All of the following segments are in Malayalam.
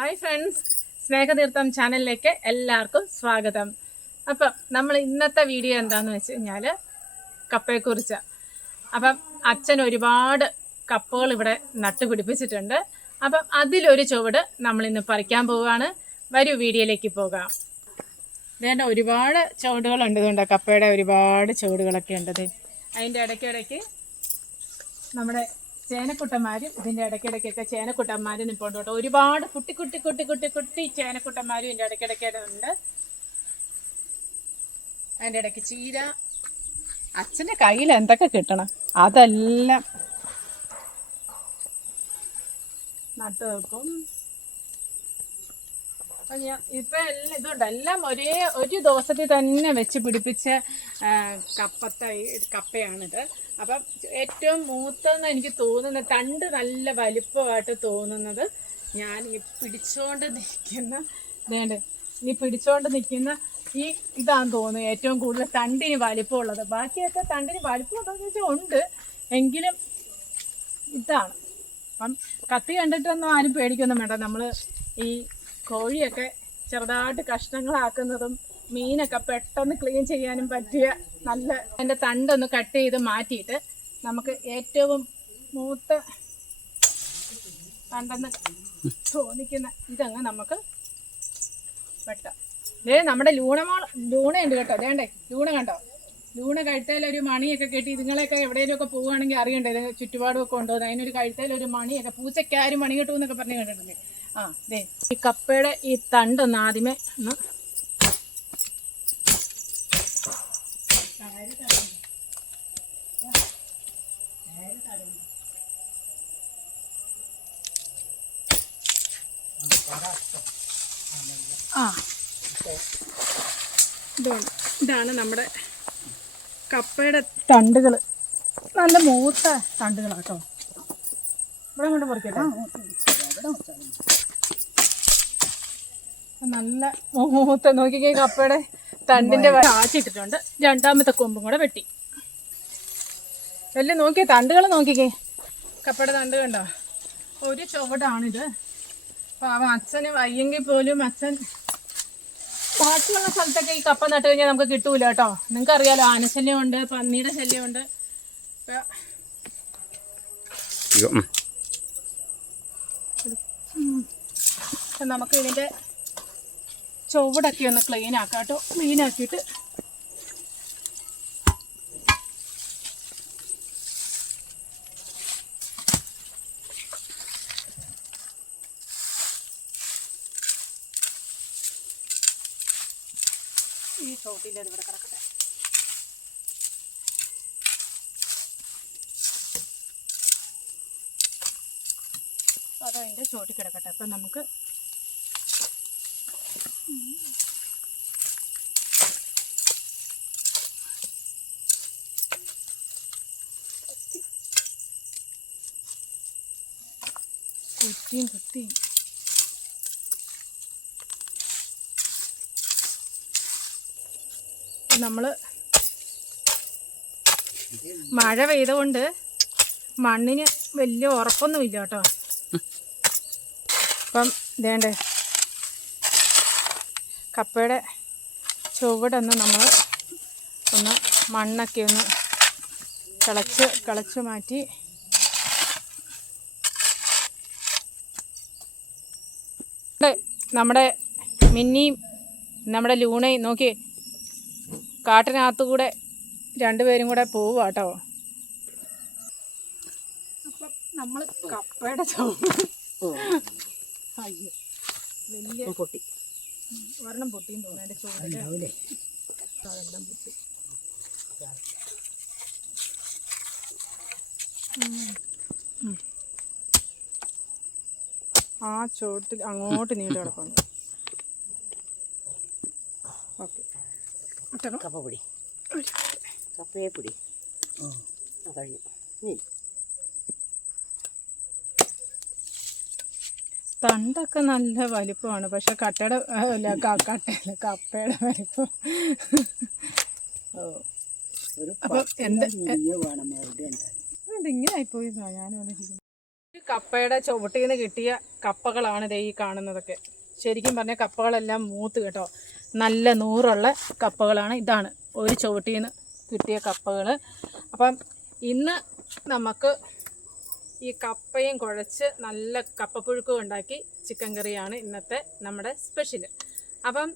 ഹായ് ഫ്രണ്ട്സ് സ്നേഹതീർത്ഥം ചാനലിലേക്ക് എല്ലാവർക്കും സ്വാഗതം. അപ്പം നമ്മൾ ഇന്നത്തെ വീഡിയോ എന്താണെന്ന് വെച്ച് കഴിഞ്ഞാൽ കപ്പയെക്കുറിച്ച്. അപ്പം അച്ഛൻ ഒരുപാട് കപ്പകൾ ഇവിടെ നട്ടുപിടിപ്പിച്ചിട്ടുണ്ട്. അപ്പം അതിലൊരു ചുവട് നമ്മൾ ഇന്ന് പറിക്കാൻ പോവുകയാണ്. വരൂ വീഡിയോയിലേക്ക് പോകാം. വേണ്ട ഒരുപാട് ചുവടുകളുണ്ട് ഇതുകൊണ്ട്. കപ്പയുടെ ഒരുപാട് ചുവടുകളൊക്കെ ഉണ്ട്. അതിന്റെ ഇടയ്ക്കിടയ്ക്ക് നമ്മുടെ ചേനക്കുട്ടന്മാരും ഇതിന്റെ ഇടയ്ക്കിടയ്ക്കൊക്കെ ചേനക്കുട്ടന്മാരും നിൽപ്പുണ്ട് കേട്ടോ ഒരുപാട് കുട്ടി കുട്ടി കുട്ടി കുട്ടി കുട്ടി ചേനക്കുട്ടന്മാരും ഇതിന്റെ ഇടയ്ക്കിടയ്ക്ക് ഉണ്ട് അതിന്റെ ഇടയ്ക്ക് ചീര. അച്ഛന്റെ കയ്യിൽ എന്തൊക്കെ കിട്ടണം? അതെല്ലാം നട്ടു വെക്കും. ഇപ്പം എല്ലാം ഇതുണ്ട്. എല്ലാം ഒരേ ഒരു ദിവസത്തിൽ തന്നെ വെച്ച് പിടിപ്പിച്ച കപ്പത്ത കപ്പയാണിത്. അപ്പം ഏറ്റവും മൂത്തെന്ന് എനിക്ക് തോന്നുന്നത് തണ്ട് നല്ല വലിപ്പമായിട്ട് തോന്നുന്നത് ഞാൻ ഈ പിടിച്ചോണ്ട് നിൽക്കുന്ന വേണ്ട ഈ പിടിച്ചോണ്ട് നിൽക്കുന്ന ഈ ഇതാന്ന് തോന്നുന്നു ഏറ്റവും കൂടുതൽ തണ്ടിന് വലിപ്പമുള്ളത്. ബാക്കിയൊക്കെ തണ്ടിന് വലിപ്പമുണ്ടോയെന്ന് വെച്ചാൽ ഉണ്ട്. എങ്കിലും ഇതാണ്. അപ്പം കത്തി കണ്ടിട്ടൊന്നും ആരും പേടിക്കൊന്നും വേണ്ട. നമ്മൾ ഈ കോഴിയൊക്കെ ചെറുതായിട്ട് കഷ്ണങ്ങളാക്കുന്നതും മീനൊക്കെ പെട്ടെന്ന് ക്ലീൻ ചെയ്യാനും പറ്റിയ നല്ല അതിന്റെ തണ്ടൊന്ന് കട്ട് ചെയ്ത് മാറ്റിയിട്ട് നമുക്ക് ഏറ്റവും മൂത്ത തണ്ടെന്ന് തോന്നിക്കുന്ന ഇതങ്ങ് നമുക്ക് വെട്ടാം. ദേ നമ്മുടെ ലൂണമോൾ ലൂണയുണ്ട് കേട്ടോ. അതേണ്ടേ ലൂണ കണ്ടോ? ലൂണ കഴുത്തേൽ ഒരു മണിയൊക്കെ കെട്ടി ഇതുങ്ങളെയൊക്കെ എവിടെയെങ്കിലുമൊക്കെ പോവുകയാണെങ്കിൽ അറിയണ്ടേ? ഇത് ചുറ്റുപാടും ഒക്കെ ഉണ്ടോ? അതിനൊരു കഴുത്തേൽ ഒരു മണിയൊക്കെ പൂച്ചയ്ക്കാരും മണി കിട്ടുമെന്നൊക്കെ പറഞ്ഞ് കണ്ടിട്ടുണ്ട് ഈ കപ്പയുടെ ഈ ആദ്യമേ ഒന്ന് ആ. ഇതാണ് ഇതാണ് നമ്മുടെ കപ്പയുടെ തണ്ടുകൾ. നല്ല മൂത്ത തണ്ടുകളാട്ടോ. ഇവിടെ കൊണ്ട് പറിക്കട്ടെ നല്ല മൂത്ത നോക്കിക്കേ കപ്പയുടെ തണ്ടിന്റെ ആച്ചിട്ടിട്ടുണ്ട്. രണ്ടാമത്തെ കൊമ്പും കൂടെ വെട്ടി. വലിയ നോക്കിയേ തണ്ടുകൾ നോക്കിക്കേ. കപ്പയുടെ തണ്ട് കണ്ടോ? ഒരു ചുവടാണിത്. പാവം അച്ഛന് വയ്യെങ്കിൽ പോലും അച്ഛൻ ബാക്കിയുള്ള സ്ഥലത്തൊക്കെ ഈ കപ്പ നട്ട് കഴിഞ്ഞാൽ നമുക്ക് കിട്ടൂല കേട്ടോ. നിങ്ങൾക്ക് അറിയാലോ ആനശല്യമുണ്ട് പന്നിയുടെ ശല്യമുണ്ട്. നമുക്ക് ഇതിന്റെ ചുവടൊക്കെ ഒന്ന് ക്ലീൻ ആക്കാം കേട്ടോ ക്ലീൻ ആക്കിയിട്ട് ഈ ചോട്ടിന്റെ ഇവിടെ കിടക്കട്ടെ. അതോ അതിന്റെ ചോട്ടി കിടക്കട്ടെ. അപ്പം നമുക്ക് കുത്തിയും കുത്തിയും. നമ്മൾ മഴ പെയ്തുകൊണ്ട് മണ്ണിന് വലിയ ഉറപ്പൊന്നുമില്ല കേട്ടോ. അപ്പം ഇതേണ്ടേ. കപ്പയുടെ ചുവടൊന്ന് നമ്മൾ ഒന്ന് മണ്ണൊക്കെ ഒന്ന് കിളച്ച് കിളച്ച് മാറ്റി നമ്മുടെ മിന്നിയും നമ്മുടെ ലൂണയും നോക്കി കാട്ടിനകത്തു കൂടെ രണ്ടുപേരും കൂടെ പോവുക കേട്ടോ. നമ്മൾ കപ്പയുടെ ചുവട് അയ്യോ വലിയ പൊട്ടി. ഒരെണ്ണം പൊട്ടിയും തോന്നുന്നു. അതെല്ലാം പൊട്ടി. ആ ചോട്ടിൽ അങ്ങോട്ട് നീണ്ടു കിടക്കുന്നു. ഓക്കെ. കപ്പ പൊടി. കപ്പയെ പൊടി ആ കഴിഞ്ഞു. തണ്ടൊക്കെ നല്ല വലിപ്പമാണ്. പക്ഷെ കട്ടട അല്ല കട്ട കട്ടയല്ല കപ്പയുടെ വലിപ്പം. ഓ. എന്താ അപ്പം ഇതിങ്ങനെ ആയിപ്പോയി ഞാനിവിടെ ഇരിക്കുന്നു കപ്പയുടെ ചുവട്ടിൽ നിന്ന് കിട്ടിയ കപ്പകളാണ് ഇതേ ഈ കാണുന്നതൊക്കെ. ശരിക്കും പറഞ്ഞ കപ്പകളെല്ലാം മൂത്ത് കേട്ടോ. നല്ല നൂറുള്ള കപ്പകളാണ്. ഇതാണ് ഒരു ചുവട്ടിൽ നിന്ന് കിട്ടിയ കപ്പകൾ അപ്പം ഇന്ന് നമുക്ക് ഈ കപ്പയും കുഴച്ച് നല്ല കപ്പപ്പുഴുക്കും ഉണ്ടാക്കി ചിക്കൻ കറിയാണ് ഇന്നത്തെ നമ്മുടെ സ്പെഷ്യൽ അപ്പം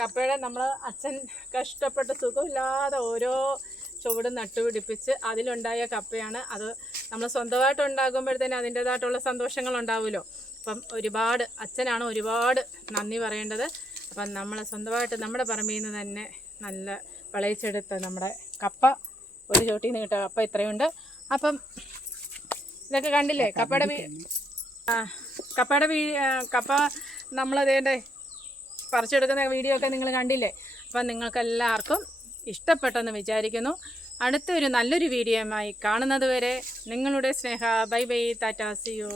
കപ്പയുടെ നമ്മൾ അച്ഛൻ കഷ്ടപ്പെട്ട് സുഖമില്ലാതെ ഓരോ ചുവട് നട്ടുപിടിപ്പിച്ച് അതിലുണ്ടായ കപ്പയാണ്. അത് നമ്മൾ സ്വന്തമായിട്ട് ഉണ്ടാകുമ്പോഴത്തേന് അതിന്റേതായിട്ടുള്ള സന്തോഷങ്ങൾ ഉണ്ടാവുമല്ലോ. അപ്പം ഒരുപാട് അച്ഛനാണ് ഒരുപാട് നന്ദി പറയേണ്ടത്. അപ്പം നമ്മൾ സ്വന്തമായിട്ട് നമ്മുടെ പറമ്പിൽ നിന്ന് തന്നെ നല്ല വിളയിച്ചെടുത്ത നമ്മുടെ കപ്പ. ഒരു ചോട്ടിൽ നിന്ന് കിട്ടുക കപ്പ ഇത്രയുണ്ട്. അപ്പം ഇതൊക്കെ കണ്ടില്ലേ? കപ്പയുടെ വീ ആ കപ്പയുടെ വീ കപ്പ നമ്മളതേന്റെ പറിച്ചെടുക്കുന്ന വീഡിയോ ഒക്കെ നിങ്ങൾ കണ്ടില്ലേ? അപ്പം നിങ്ങൾക്കെല്ലാവർക്കും ഇഷ്ടപ്പെട്ടെന്ന് വിചാരിക്കുന്നു. അടുത്തൊരു നല്ലൊരു വീഡിയോയുമായി കാണുന്നത് വരെ നിങ്ങളുടെ സ്നേഹ. Bye bye. ടാറ്റാ. സിയോ